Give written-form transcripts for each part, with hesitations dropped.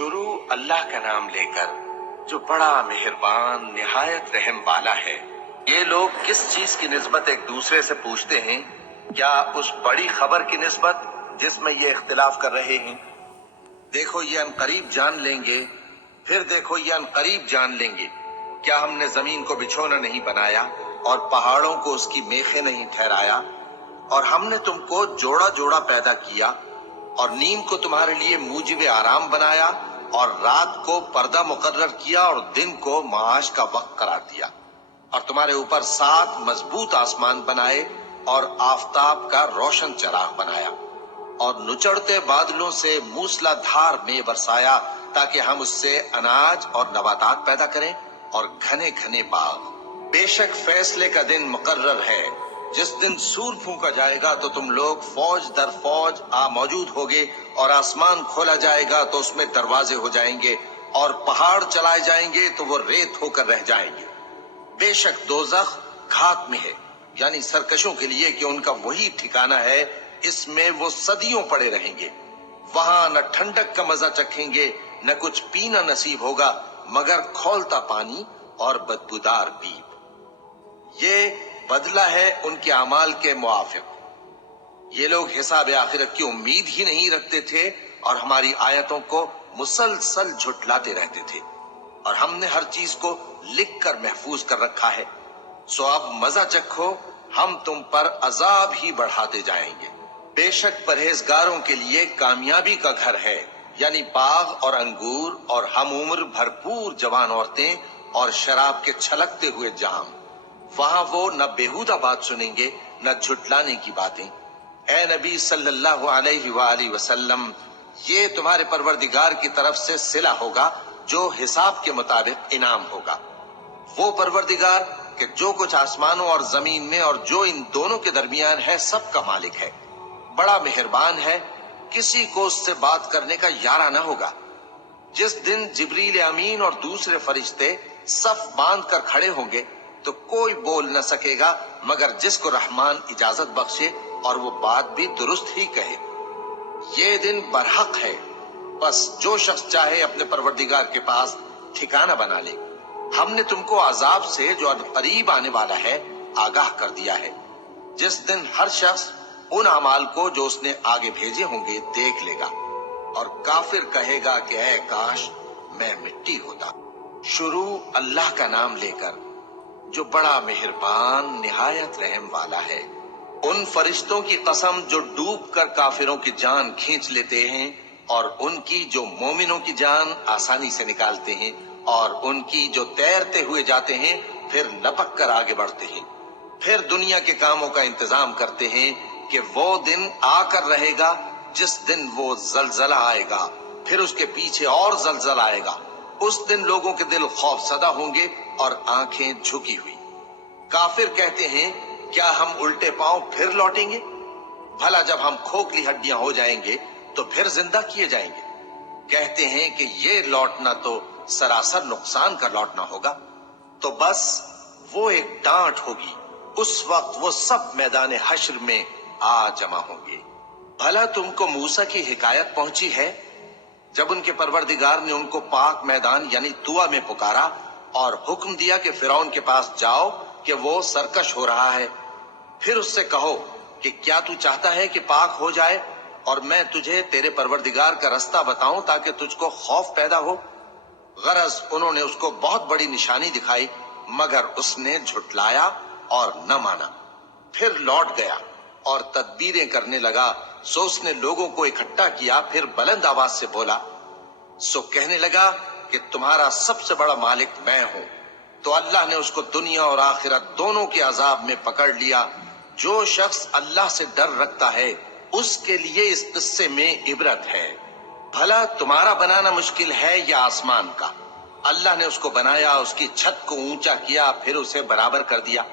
शुरू अल्लाह का नाम लेकर जो बड़ा मेहरबान निहायत रहम वाला है। ये लोग किस चीज की निस्बत एक दूसरे से पूछते हैं? क्या उस बड़ी खबर की निस्बत जिसमें ये इख्तिलाफ कर रहे हैं? देखो ये अनकरीब जान लेंगे, फिर देखो ये अनकरीब जान लेंगे। क्या हमने जमीन को बिछोना नहीं बनाया और पहाड़ों को उसकी मेखें नहीं ठहराया? और हमने तुमको जोड़ा जोड़ा पैदा किया और नींद को तुम्हारे लिए मूजिब आराम बनाया और रात को पर्दा मुकर्रर किया और दिन को माश का वक्त करार दिया और तुम्हारे ऊपर 7 मजबूत आसमान बनाए और आफताब का रोशन चराग बनाया और नुचड़ते बादलों से मूसलाधार में बरसाया ताकि हम उससे अनाज और नबातात पैदा करें और घने घने बाग। बेशक फैसले का दिन मुकर्रर है, जिस दिन सूर फूंका जाएगा तो तुम लोग फौज दर फौज मौजूद होगे और आसमान खोला जाएगा तो उसमें दरवाजे हो जाएंगे और पहाड़ चलाए जाएंगे तो वो रेत होकर रह जाएंगे। बेशक दोजख घात में है, यानी सरकशों के लिए कि उनका वही ठिकाना है, इसमें वो सदियों पड़े रहेंगे। वहां न ठंडक का मजा चखेंगे न कुछ पीना नसीब होगा मगर खौलता पानी और बदबूदार पीप। ये बदला है उनके अमाल के मुआफिक। ये लोग हिसाब आखिरत की उम्मीद ही नहीं रखते थे और हमारी आयतों को मुसलसल झुटलाते रहते थे और हमने हर चीज को लिख कर महफूज कर रखा है। सो अब मजा चखो, हम तुम पर अजाब ही बढ़ाते जाएंगे। बेशक परहेजगारों के लिए कामयाबी का घर है, यानी बाग और अंगूर और हम उम्र भरपूर जवान औरतें और शराब के छलकते हुए जाम। वहां वो न बेहुदा बात सुनेंगे न झुटलाने की बातें। ए नबी सल्लल्लाहु अलैहि वसल्लम, ये तुम्हारे परवरदिगार की तरफ से सिला होगा जो हिसाब के मुताबिक इनाम होगा। वो परवरदिगार कि जो कुछ आसमानों और जमीन में और जो इन दोनों के दरमियान है सब का मालिक है, बड़ा मेहरबान है, किसी को उससे बात करने का यारा न होगा। जिस दिन जिब्रील अमीन और दूसरे फरिश्ते सफ बांध कर खड़े होंगे तो कोई बोल न सकेगा मगर जिसको रहमान इजाजत बख्शे और वो बात भी दुरुस्त ही कहे। ये दिन बरहक है, बस जो शख्स चाहे अपने परवरदिगार के पास ठिकाना बना ले। हमने तुमको अजाब से जो करीब आने वाला है आगाह कर दिया है, जिस दिन हर शख्स उन अमाल को जो उसने आगे भेजे होंगे देख लेगा और काफिर कहेगा कि ऐ काश मैं मिट्टी होता। शुरू अल्लाह का नाम लेकर जो बड़ा मेहरबान निहायत रहम वाला है। उन फरिश्तों की कसम जो डूब कर काफिरों की जान खींच लेते हैं और उनकी जो मोमिनों की जान आसानी से निकालते हैं और उनकी जो तैरते हुए जाते हैं फिर लपक कर आगे बढ़ते हैं। फिर दुनिया के कामों का इंतजाम करते हैं कि वो दिन आकर रहेगा जिस दिन वो जलजला आएगा, फिर उसके पीछे और जलजला आएगा। उस दिन लोगों के दिल खौफसदा होंगे और आंखें झुकी हुई। काफिर कहते हैं क्या हम उल्टे पांव फिर लौटेंगे? भला जब हम खोखली हड्डियां हो जाएंगे तो फिर जिंदा किए जाएंगे। कहते हैं कि ये लौटना तो सरासर नुकसान का लौटना होगा। तो बस वो एक डांट होगी, उस वक्त वो सब मैदान हश्र में आ जमा होंगे। भला तुमको मूसा की हिकायत पहुंची है जब उनके परवरदिगार ने उनको पाक मैदान यानी तुआ में पुकारा और हुक्म दिया कि फिरौन के पास जाओ कि वो सरकश हो रहा है। फिर उससे कहो कि क्या तू चाहता है कि पाक हो जाए और मैं तुझे तेरे परवरदिगार का रास्ता बताऊं ताकि तुझको खौफ पैदा हो। गरज उन्होंने उसको बहुत बड़ी निशानी दिखाई मगर उसने झुटलाया और न माना। फिर लौट गया और तदबीरें करने लगा। सो उसने लोगों को इकट्ठा किया, फिर बुलंद आवाज से बोला। सो कहने लगा कि तुम्हारा सबसे बड़ा मालिक मैं हूं। तो अल्लाह ने उसको दुनिया और आखिरत दोनों के अजाब में पकड़ लिया। जो शख्स अल्लाह से डर रखता है उसके लिए इस किस्से में इबरत है। भला तुम्हारा बनाना मुश्किल है या आसमान का? अल्लाह ने उसको बनाया, उसकी छत को ऊंचा किया, फिर उसे बराबर कर दिया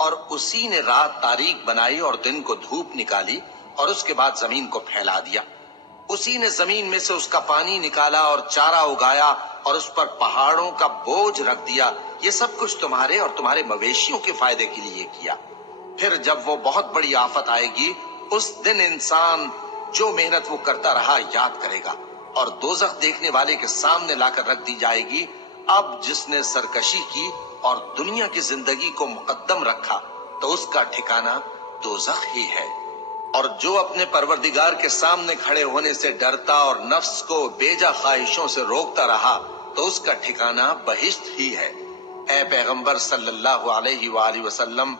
और उसी ने रात तारीक बनाई और दिन को धूप निकाली और उसके बाद जमीन को फैला दिया। उसी ने जमीन में से उसका पानी निकाला और चारा उगाया और उस पर पहाड़ों का बोझ रख दिया। ये सब कुछ तुम्हारे और तुम्हारे मवेशियों के फायदे के लिए किया। फिर जब वो बहुत बड़ी आफत आएगी उस दिन इंसान जो मेहनत वो करता रहा याद करेगा اور دوزخ دیکھنے والے کے سامنے لا کر رکھ دی جائے گی، اب جس نے سرکشی کی اور دنیا کی زندگی کو مقدم رکھا تو اس کا ٹھکانہ دوزخ ہی ہے، اور جو اپنے پروردگار کے سامنے کھڑے ہونے سے ڈرتا اور نفس کو بیجا خواہشوں سے روکتا رہا تو اس کا ٹھکانہ بہشت ہی ہے۔ اے پیغمبر صلی اللہ علیہ وآلہ وسلم،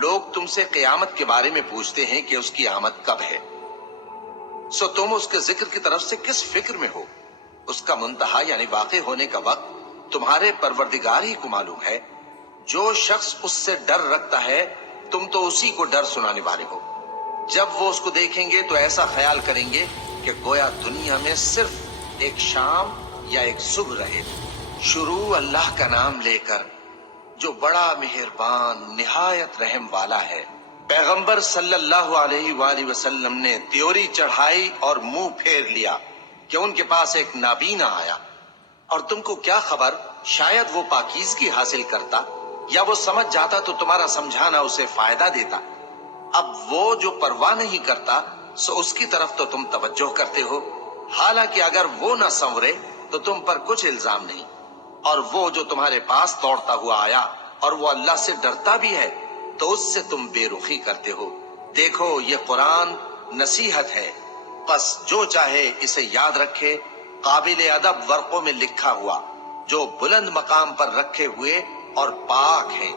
لوگ تم سے قیامت کے بارے میں پوچھتے ہیں کہ اس کی آمد کب ہے، سو تم اس کے ذکر کی طرف سے کس فکر میں ہو؟ اس کا منتہا یعنی واقع ہونے کا وقت تمہارے پروردگار ہی کو معلوم ہے۔ جو شخص اس سے ڈر رکھتا ہے تم تو اسی کو ڈر سنانے والے ہو۔ جب وہ اس کو دیکھیں گے تو ایسا خیال کریں گے کہ گویا دنیا میں صرف ایک شام یا ایک صبح رہے۔ شروع اللہ کا نام لے کر جو بڑا مہربان نہایت رحم والا ہے۔ پیغمبر صلی اللہ علیہ وآلہ وسلم نے تیوری چڑھائی اور منہ پھیر لیا کہ ان کے پاس ایک نابینا آیا، اور تم کو کیا خبر، شاید وہ پاکیزگی حاصل کرتا یا وہ سمجھ جاتا تو تمہارا سمجھانا اسے فائدہ دیتا۔ اب وہ جو پرواہ نہیں کرتا سو اس کی طرف تو تم توجہ کرتے ہو، حالانکہ اگر وہ نہ سنورے تو تم پر کچھ الزام نہیں۔ اور وہ جو تمہارے پاس دوڑتا ہوا آیا اور وہ اللہ سے ڈرتا بھی ہے تو اس سے تم بے رخی کرتے ہو۔ دیکھو یہ قرآن نصیحت ہے، پس جو چاہے اسے یاد رکھے، قابل ادب ورقوں میں لکھا ہوا، جو بلند مقام پر رکھے ہوئے اور پاک ہیں،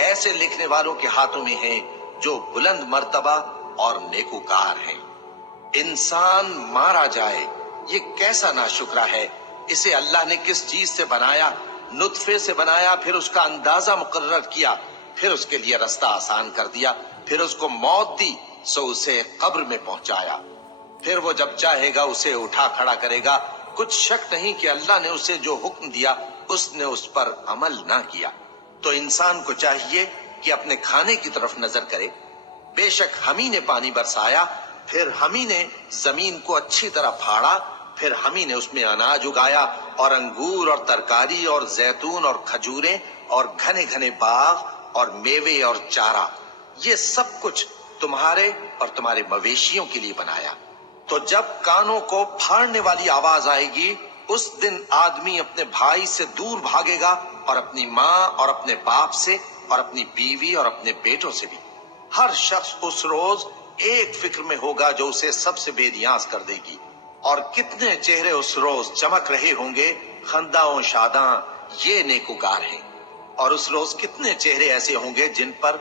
ایسے لکھنے والوں کے ہاتھوں میں ہیں جو بلند مرتبہ اور نیکوکار ہیں۔ انسان مارا جائے، یہ کیسا ناشکرا ہے۔ اسے اللہ نے کس چیز سے بنایا؟ نطفے سے بنایا، پھر اس کا اندازہ مقرر کیا، پھر اس کے لیے رستہ آسان کر دیا، پھر اس کو موت دی سو اسے قبر میں پہنچایا، پھر وہ جب چاہے گا اسے اٹھا کھڑا کرے گا۔ کچھ شک نہیں کہ اللہ نے اسے جو حکم دیا اس نے اس پر عمل نہ کیا۔ تو انسان کو چاہیے کہ اپنے کھانے کی طرف نظر کرے۔ بے شک ہم ہی نے پانی برسایا، پھر ہم ہی نے زمین کو اچھی طرح پھاڑا، پھر ہم ہی نے اس میں اناج اگایا اور انگور اور ترکاری اور زیتون اور کھجوریں اور گھنے گھنے باغ اور میوے اور چارہ، یہ سب کچھ تمہارے اور تمہارے مویشیوں کے لیے بنایا۔ تو جب کانوں کو پھاڑنے والی آواز آئے گی اس دن آدمی اپنے بھائی سے دور بھاگے گا، اور اپنی ماں اور اپنے باپ سے، اور اپنی بیوی اور اپنے بیٹوں سے بھی۔ ہر شخص اس روز ایک فکر میں ہوگا جو اسے سب سے بے نیاز کر دے گی۔ اور کتنے چہرے اس روز چمک رہے ہوں گے، خنداں و شاداں، یہ نیکوکار ہیں۔ اور اس روز کتنے چہرے ایسے ہوں گے جن پر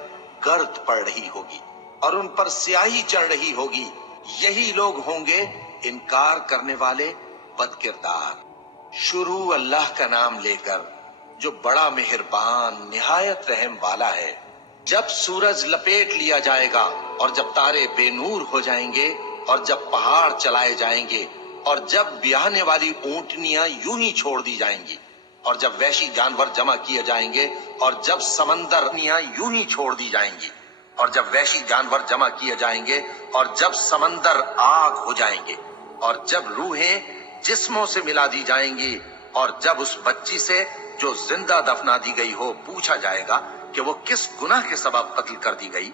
گرد پڑ رہی ہوگی اور ان پر سیاہی چڑھ رہی ہوگی، یہی لوگ ہوں گے انکار کرنے والے بد کردار۔ شروع اللہ کا نام لے کر جو بڑا مہربان نہایت رحم والا ہے۔ جب سورج لپیٹ لیا جائے گا اور جب تارے بے نور ہو جائیں گے اور جب پہاڑ چلائے جائیں گے اور جب بیاہنے والی اونٹنیاں یوں ہی چھوڑ دی جائیں گی اور جب وحشی جانور جمع کیے جائیں گے اور جب سمندرنیاں یوں ہی چھوڑ دی جائیں گی اور جب وحشی جانور جمع کیے جائیں گے اور جب سمندر آگ ہو جائیں گے اور جب روحیں جسموں سے ملا دی جائیں گی اور جب اس بچی سے جو زندہ دفنا دی گئی ہو پوچھا جائے گا کہ وہ کس گناہ کے سبب قتل کر دی گئی،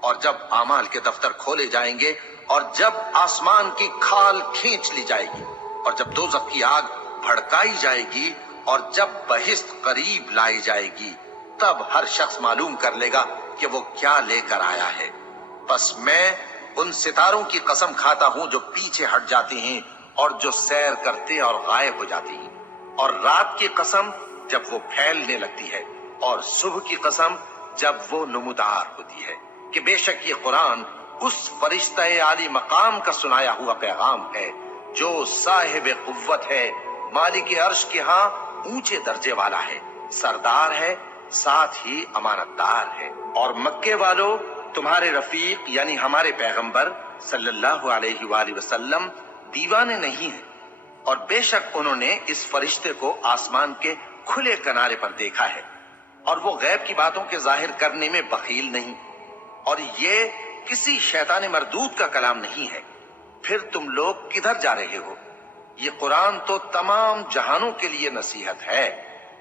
اور جب اعمال کے دفتر کھولے جائیں گے اور جب آسمان کی کھال کھینچ لی جائے گی اور جب دوزخ کی آگ بھڑکائی جائے گی اور جب بہشت قریب لائی جائے گی، تب ہر شخص معلوم کر لے گا کہ وہ کیا لے کر آیا ہے۔ بس میں ان ستاروں کی قسم کھاتا ہوں جو پیچھے ہٹ جاتے ہیں اور جو سیر کرتے اور غائب ہو جاتی ہیں، اور رات کی قسم جب وہ پھیلنے لگتی ہے، اور صبح کی قسم جب وہ نمودار ہوتی ہے، کہ بے شک یہ قرآن اس فرشتہ عالی مقام کا سنایا ہوا پیغام ہے جو صاحب قوت ہے، مالک عرش کے ہاں اونچے درجے والا ہے، سردار ہے، ساتھ ہی امانت دار ہے۔ اور مکے والو، تمہارے رفیق یعنی ہمارے پیغمبر صلی اللہ علیہ وآلہ وسلم دیوانے نہیں ہیں، اور بے شک انہوں نے اس فرشتے کو آسمان کے کھلے کنارے پر دیکھا ہے، اور وہ غیب کی باتوں کے ظاہر کرنے میں بخیل نہیں، اور یہ کسی شیطان مردود کا کلام نہیں ہے۔ پھر تم لوگ کدھر جا رہے ہو؟ یہ قرآن تو تمام جہانوں کے لیے نصیحت ہے،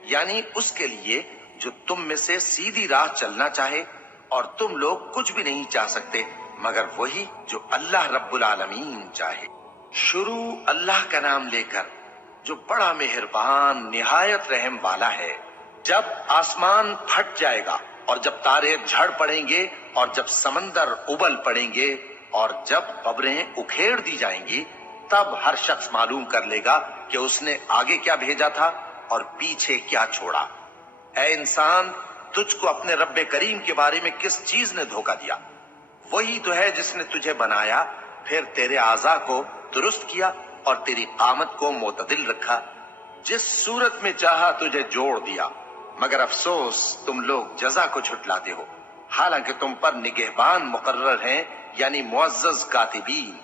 یعنی اس کے لیے جو تم میں سے سیدھی راہ چلنا چاہے، اور تم لوگ کچھ بھی نہیں چاہ سکتے مگر وہی جو اللہ رب العالمین چاہے۔ शुरू अल्लाह का नाम लेकर जो बड़ा मेहरबान निहायत रहम वाला है। जब आसमान फट जाएगा और जब तारे झड़ पड़ेंगे और जब समंदर उबल पड़ेंगे और जब कब्रें उखेड़ दी जाएंगी, तब हर शख्स मालूम कर लेगा कि उसने आगे क्या भेजा था और पीछे क्या छोड़ा। ऐ इंसान, तुझको अपने रब्बे करीम के बारे में किस चीज ने धोखा दिया? वही तो है जिसने तुझे बनाया, फिर तेरे आज़ा को दुरुस्त किया और तेरी कामत को मोतदिल रखा। जिस सूरत में चाहा तुझे जोड़ दिया, मगर अफसोस तुम लोग जजा को झुटलाते हो, हालांकि तुम पर निगहबान मुकर्रर हैं, यानी मुअज़्ज़ज़ कातिबीन।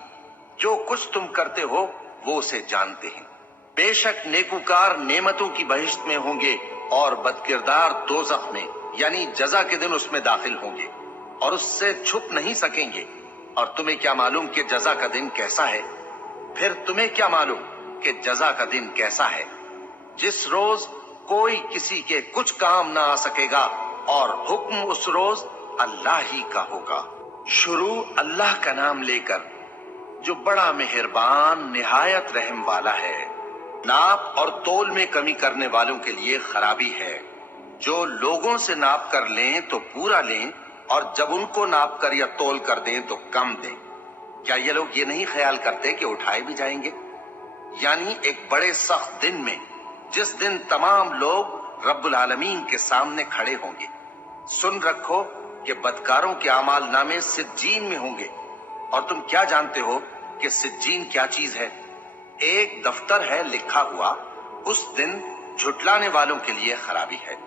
जो कुछ तुम करते हो वो उसे जानते हैं। बेशक नेकूकार नेमतों की बहिश्त में होंगे और बदकिरदार दोज़ख में, यानी जजा के दिन उसमें दाखिल होंगे और उससे छुप नहीं सकेंगे। और तुम्हें क्या मालूम कि जजा का दिन कैसा है? फिर तुम्हें क्या मालूम कि जजा का दिन कैसा है? जिस रोज कोई किसी के कुछ काम ना आ सकेगा और हुक्म उस रोज अल्लाह ही का होगा। शुरू अल्लाह का नाम लेकर जो बड़ा मेहरबान निहायत रहम वाला है। नाप और तोल में कमी करने वालों के लिए खराबी है। जो लोगों से नाप कर लें तो पूरा लें, और जब उनको नाप कर या तोल कर दें तो कम दें। क्या ये लोग ये नहीं ख्याल करते कि उठाए भी जाएंगे? यानी एक बड़े सख्त दिन में, जिस दिन तमाम लोग रब्बुल आलमीन के सामने खड़े होंगे। सुन रखो कि बदकारों के आमाल नामे सिज्जीन में होंगे। और तुम क्या जानते हो कि सिज्जीन क्या चीज है? एक दफ्तर है लिखा हुआ, उस दिन झुटलाने वालों के लिए खराबी है।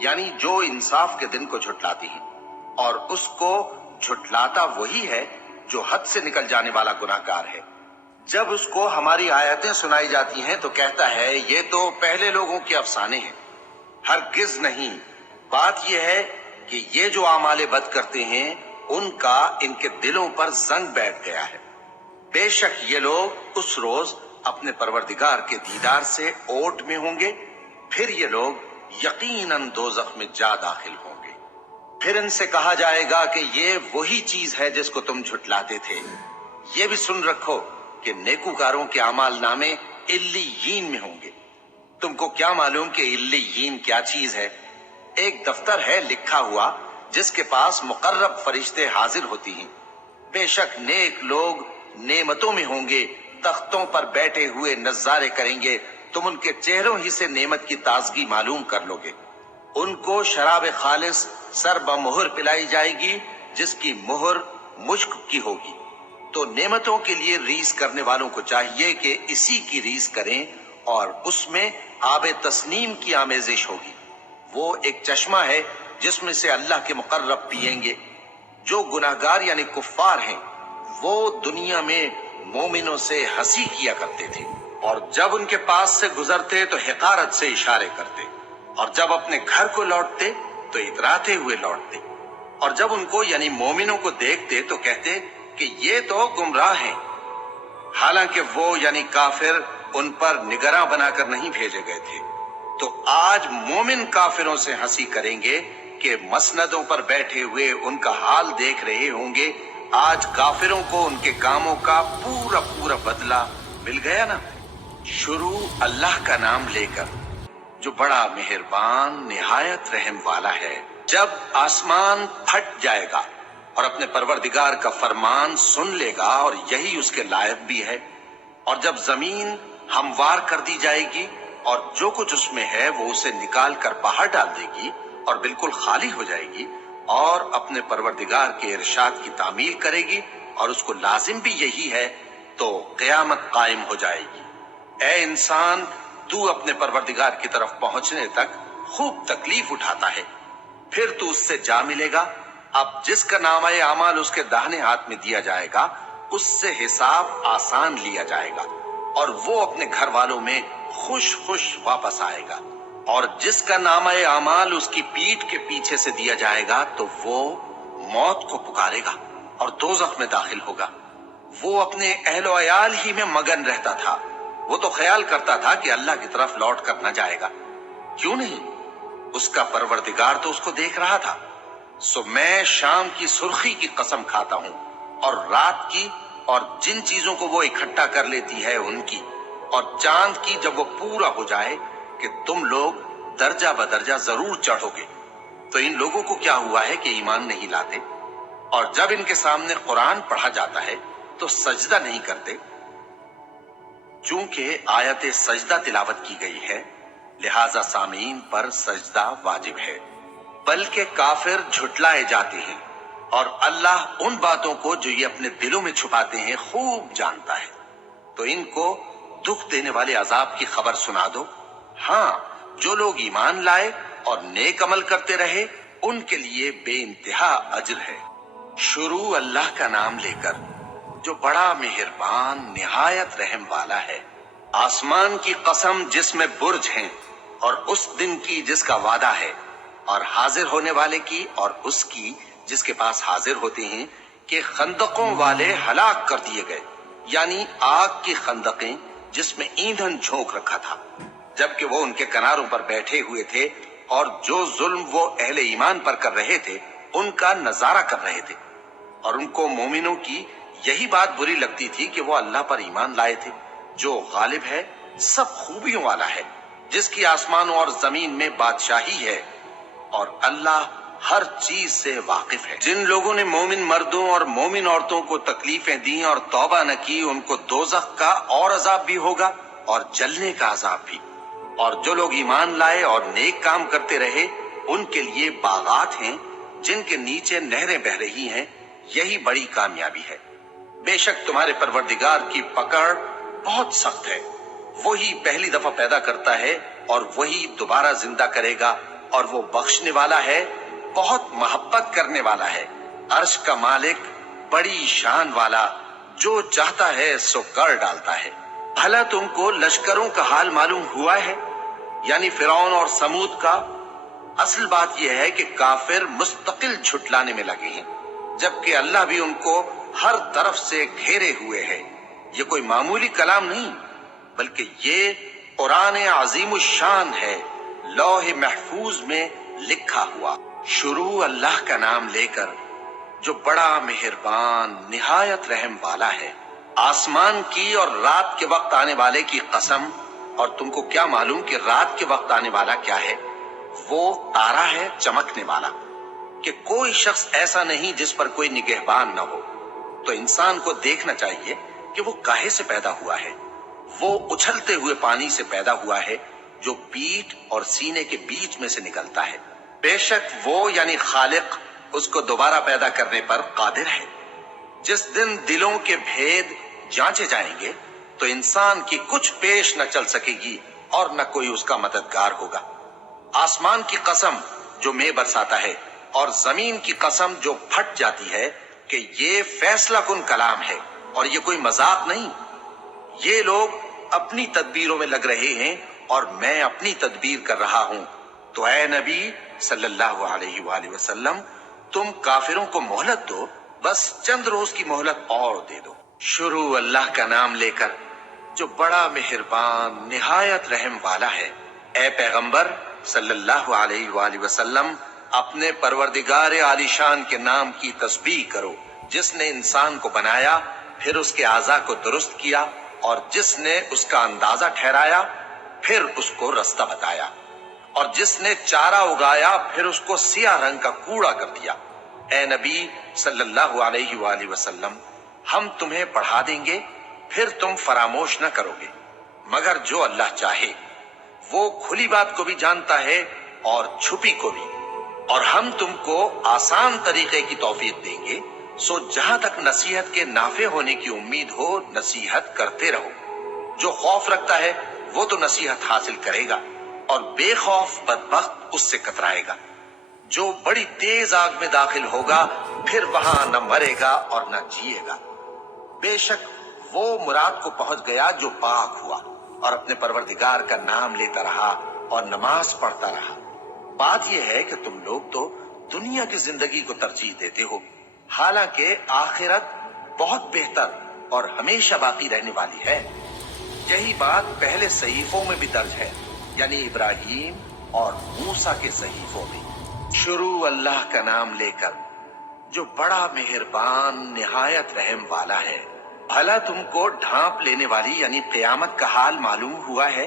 यानी जो इंसाफ के दिन को झुटलाती है, और उसको झुटलाता वही है जो हद से निकल जाने वाला गुनाहगार है। जब उसको हमारी आयतें सुनाई जाती हैं तो कहता है ये तो पहले लोगों के अफसाने हैं। हरगिज नहीं, बात यह है कि ये जो आमाले बद करते हैं उनका इनके दिलों पर जंग बैठ गया है। बेशक ये लोग उस रोज अपने परवरदिगार के दीदार से ओट में होंगे, फिर ये लोग यकीनन दोज़ख में जा दाखिल होंगे। फिर इनसे कहा जाएगा कि ये वही चीज है जिसको तुम झुटलाते थे। ये भी सुन रखो कि नेकूकारों के अमाल नामे इल्लीयीन में होंगे। तुमको क्या मालूम कि इल्लीयीन क्या चीज है? एक दफ्तर है लिखा हुआ जिसके पास मुकर्रब फरिश्ते हाजिर होती हैं। बेशक नेक लोग नेमतों में होंगे, तख्तों पर बैठे हुए नजारे करेंगे। तुम उनके चेहरों ही से नेमत की ताजगी मालूम कर लोगे। उनको शराब खालिस सर बमुहर पिलाई जाएगी, जिसकी मुहर मुश्क की होगी। तो नेमतों के लिए रीस करने वालों को चाहिए कि इसी की रीस करें, और उसमें आबे तस्नीम की आमेजिश होगी। वो एक चश्मा है जिसमें से अल्लाह के मुकर्रब पिएंगे। जो गुनाहगार यानी कुफ्फार हैं, वो दुनिया में मोमिनों से हंसी किया करते थे, और जब उनके पास से गुजरते तो हिकारत से इशारे करते, और जब अपने घर को लौटते तो इतराते हुए लौटते, और जब उनको यानी मोमिनों को देखते तो कहते कि ये तो गुमराह हैं। हालांकि वो यानी काफिर उन पर निगरां बनाकर नहीं भेजे गए थे। तो आज मोमिन काफिरों से हंसी करेंगे कि मसनदों पर बैठे हुए उनका हाल देख रहे होंगे। आज काफिरों को उनके कामों का पूरा पूरा बदला मिल गया ना। शुरू अल्लाह का नाम लेकर जो बड़ा मेहरबान निहायत रहम वाला है। जब आसमान फट जाएगा और अपने परवरदिगार का फरमान सुन लेगा, और यही उसके लायक भी है, और जब जमीन हमवार कर दी जाएगी और जो कुछ उसमें है वो उसे निकाल कर बाहर डाल देगी और बिल्कुल खाली हो जाएगी, और अपने परवरदिगार के इरशाद की तामील करेगी, और उसको लाजिम भी यही है, तो क़यामत कायम हो जाएगी। ऐ इंसान, तू अपने परवरदिगार की तरफ पहुंचने तक खूब तकलीफ उठाता है, फिर तू उससे जा मिलेगा। अब जिसका नामा अमाल उसके दाहिने हाथ में दिया जाएगा, उससे हिसाब आसान लिया जाएगा, और वो अपने घर वालों में खुश खुश वापस आएगा। और जिसका नामा अमाल उसकी पीठ के पीछे से दिया जाएगा, तो वो मौत को पुकारेगा और दोज़ख में दाखिल होगा। वो अपने अहलो अयाल ही में मगन रहता था। वो तो ख्याल करता था कि अल्लाह की तरफ लौट कर न जाएगा। क्यों नहीं, उसका परवरदिगार तो उसको देख रहा था। सो मैं शाम की सुर्खी की कसम खाता हूं और रात की اور جن چیزوں کو وہ اکٹھا کر لیتی ہے ان کی، اور چاند کی جب وہ پورا ہو جائے کہ تم لوگ درجہ بدرجہ ضرور چڑھو گے، تو ان لوگوں کو کیا ہوا ہے کہ ایمان نہیں لاتے؟ اور جب ان کے سامنے قرآن پڑھا جاتا ہے تو سجدہ نہیں کرتے۔ چونکہ آیت سجدہ تلاوت کی گئی ہے لہذا سامعین پر سجدہ واجب ہے، بلکہ کافر جھٹلائے جاتے ہیں، اور اللہ ان باتوں کو جو یہ اپنے دلوں میں چھپاتے ہیں خوب جانتا ہے۔ تو ان کو دکھ دینے والے عذاب کی خبر سنا دو۔ ہاں، جو لوگ ایمان لائے اور نیک عمل کرتے رہے ان کے لیے بے انتہا اجر ہے۔ شروع اللہ کا نام لے کر جو بڑا مہربان نہایت رحم والا ہے۔ آسمان کی قسم جس میں برج ہیں، اور اس دن کی جس کا وعدہ ہے، اور حاضر ہونے والے کی اور اس کی جس کے پاس حاضر ہوتے ہیں، کہ خندقوں والے ہلاک کر دیے گئے، یعنی آگ کی خندقیں جس میں ایندھن جھونک رکھا تھا، جبکہ وہ ان کے کناروں پر بیٹھے ہوئے تھے، اور جو ظلم وہ اہل ایمان پر کر رہے تھے ان کا نظارہ کر رہے تھے، اور ان کو مومنوں کی یہی بات بری لگتی تھی کہ وہ اللہ پر ایمان لائے تھے، جو غالب ہے، سب خوبیوں والا ہے، جس کی آسمانوں اور زمین میں بادشاہی ہے، اور اللہ ہر چیز سے واقف ہے۔ جن لوگوں نے مومن مردوں اور مومن عورتوں کو تکلیفیں دیں اور توبہ نہ کی، ان کو دوزخ کا اور عذاب بھی ہوگا اور جلنے کا عذاب بھی۔ اور جو لوگ ایمان لائے اور نیک کام کرتے رہے ان کے لیے باغات ہیں جن کے نیچے نہریں بہہ رہی ہیں، یہی بڑی کامیابی ہے۔ بے شک تمہارے پروردگار کی پکڑ بہت سخت ہے، وہی پہلی دفعہ پیدا کرتا ہے اور وہی دوبارہ زندہ کرے گا، اور وہ بخشنے والا ہے، بہت محبت کرنے والا ہے، عرش کا مالک، بڑی شان والا، جو چاہتا ہے سو کر ڈالتا ہے۔ بھلا تم کو لشکروں کا حال معلوم ہوا ہے، یعنی فرعون اور سمود کا؟ اصل بات یہ ہے کہ کافر مستقل جھٹلانے میں لگے ہیں، جبکہ اللہ بھی ان کو ہر طرف سے گھیرے ہوئے ہے۔ یہ کوئی معمولی کلام نہیں، بلکہ یہ قرآن عظیم الشان ہے، لوح محفوظ میں لکھا ہوا۔ شروع اللہ کا نام لے کر جو بڑا مہربان نہایت رحم والا ہے۔ آسمان کی اور رات کے وقت آنے والے کی قسم، اور تم کو کیا معلوم کہ رات کے وقت آنے والا کیا ہے؟ وہ تارا ہے چمکنے والا، کہ کوئی شخص ایسا نہیں جس پر کوئی نگہبان نہ ہو۔ تو انسان کو دیکھنا چاہیے کہ وہ کاہے سے پیدا ہوا ہے۔ وہ اچھلتے ہوئے پانی سے پیدا ہوا ہے جو پیٹھ اور سینے کے بیچ میں سے نکلتا ہے۔ بے شک وہ یعنی خالق اس کو دوبارہ پیدا کرنے پر قادر ہے۔ جس دن دلوں کے بھید جانچے جائیں گے تو انسان کی کچھ پیش نہ چل سکے گی اور نہ کوئی اس کا مددگار ہوگا۔ آسمان کی قسم جو مے برساتا ہے، اور زمین کی قسم جو پھٹ جاتی ہے، کہ یہ فیصلہ کن کلام ہے اور یہ کوئی مذاق نہیں۔ یہ لوگ اپنی تدبیروں میں لگ رہے ہیں اور میں اپنی تدبیر کر رہا ہوں، تو اے نبی صلی اللہ علیہ وآلہ وسلم تم کافروں کو مہلت دو، بس چند روز کی مہلت اور دے دو۔ شروع اللہ کا نام لے کر جو بڑا مہربان نہایت رحم والا ہے۔ اے پیغمبر صلی اللہ علیہ وآلہ وسلم اپنے پروردگار عالی شان کے نام کی تسبیح کرو، جس نے انسان کو بنایا، پھر اس کے اعضاء کو درست کیا، اور جس نے اس کا اندازہ ٹھہرایا، پھر اس کو رستہ بتایا، اور جس نے چارہ اگایا، پھر اس کو سیاہ رنگ کا کوڑا کر دیا۔ اے نبی صلی اللہ علیہ وآلہ وسلم ہم تمہیں پڑھا دیں گے، پھر تم فراموش نہ کرو گے، مگر جو اللہ چاہے۔ وہ کھلی بات کو بھی جانتا ہے اور چھپی کو بھی، اور ہم تم کو آسان طریقے کی توفیق دیں گے، سو جہاں تک نصیحت کے نافع ہونے کی امید ہو نصیحت کرتے رہو۔ جو خوف رکھتا ہے وہ تو نصیحت حاصل کرے گا، اور بے خوف بدبخت اس سے کترائے گا۔ جو بڑی تیز آگ میں داخل ہوگا، پھر وہاں نہ مرے گا اور نہ جیے گا۔ بے شک وہ مراد کو پہنچ گیا جو پاک ہوا اور اپنے پروردگار کا نام لیتا رہا اور نماز پڑھتا رہا۔ بات یہ ہے کہ تم لوگ تو دنیا کی زندگی کو ترجیح دیتے ہو، حالانکہ آخرت بہت بہتر اور ہمیشہ باقی رہنے والی ہے۔ یہی بات پہلے صحیفوں میں بھی درج ہے، یعنی ابراہیم اور موسیٰ کے صحیفوں میں۔ شروع اللہ کا نام لے کر جو بڑا مہربان نہایت رحم والا ہے۔ بھلا تم کو ڈھانپ لینے والی یعنی قیامت کا حال معلوم ہوا ہے؟